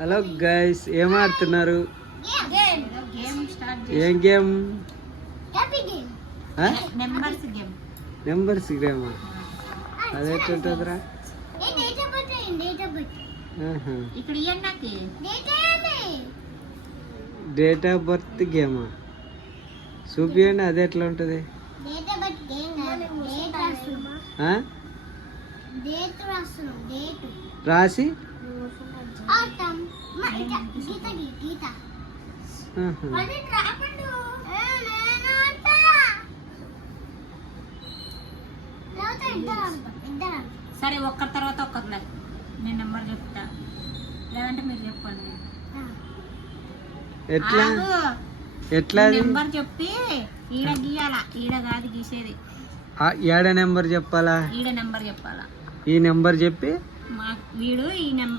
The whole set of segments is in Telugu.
హలో గైస్, ఏం ఆడుతున్నారు? ఏం గేమ్? నెంబర్స్ గేమా? అదేంటుంటుందిరా? డేట్ ఆఫ్ బర్త్ గేమా? చూపియండి, అది ఎట్లా ఉంటుంది? రాసి సరే, ఒక్కరి తర్వాత ఒక్కరు. నేను నెంబర్ చెప్తా, లేదంటే మీరు చెప్పండి. ఎట్లా ఎట్లా? నెంబర్ చెప్పి ఈడ గీయాల, ఈడ కాదు గీసేది. ఏడ నెంబర్ చెప్పాలా? ఈడ నెంబర్ చెప్పాలా. ఈ నెంబర్ చెప్పి వీడు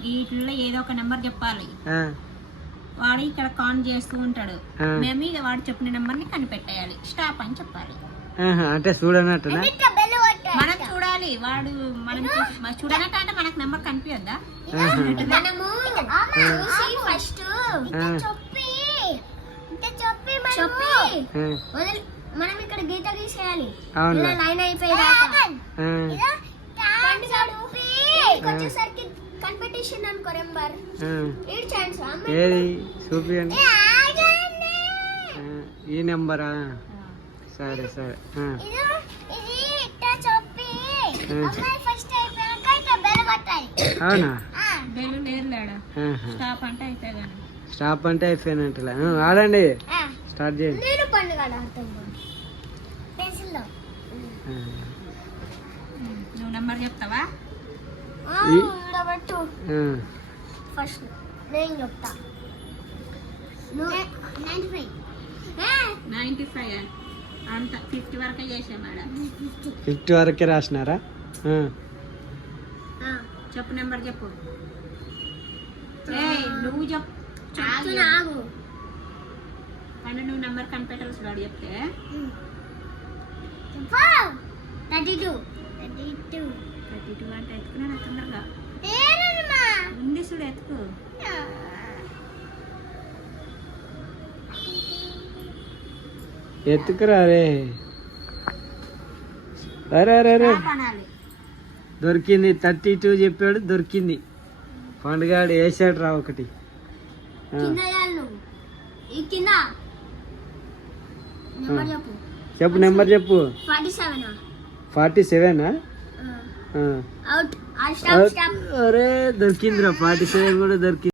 వీటిలో ఏదో ఒక నెంబర్ చెప్పాలి. వాడు ఇక్కడ కౌంట్ చేస్తూ ఉంటాడు. మేము వాడు చెప్పిన నెంబర్ ని కనిపెట్టేయాలి. స్టాప్ అని చెప్పాలి. అంటే చూడనట్టు మనం చూడాలి. వాడు మనం చూడనట్టు అంటే మనకు నెంబర్ కనిపించద్దా? మనము ఫస్ట్ మనం ఇక్కడ గీత గీసేయాలి. లైన్ అయిపోయేదాకా వచ్చేసరికి కాంపిటీషన్ అనుకో. నెంబర్ ఏది చూపియండి. ఈ నెంబరా? సరే సరే. అవునా? స్టాప్ అంటే అయిపోయినట్టులే. ఆడండి, స్టార్ట్ చేయండి. నువ్వు నెంబర్ చెప్తావా? ఫస్ట్ నేను చెప్తా. 95 అంత 50 వరకే చేసా మేడం. 50 వరకే రాసినారా? చెప్పు, నెంబర్ చెప్పు. నువ్వు చెప్పు. కానీ నువ్వు నెంబర్ కనిపెట్టాల్సి వాడు చెప్తే 32 అంటే ఎత్తుకున్నా తొందరగా ఉంది చూడు, ఎత్తుకు. ఎత్తుకురా రే. అరే అరే అరే, దొరికింది. 32 చెప్పాడు, దొరికింది. పండుగాడు వేసాడు రా ఒకటి. చెప్పు, నెంబర్ చెప్పు. 47. అరే దొరికిందిరా, 47 కూడా దొరికింది.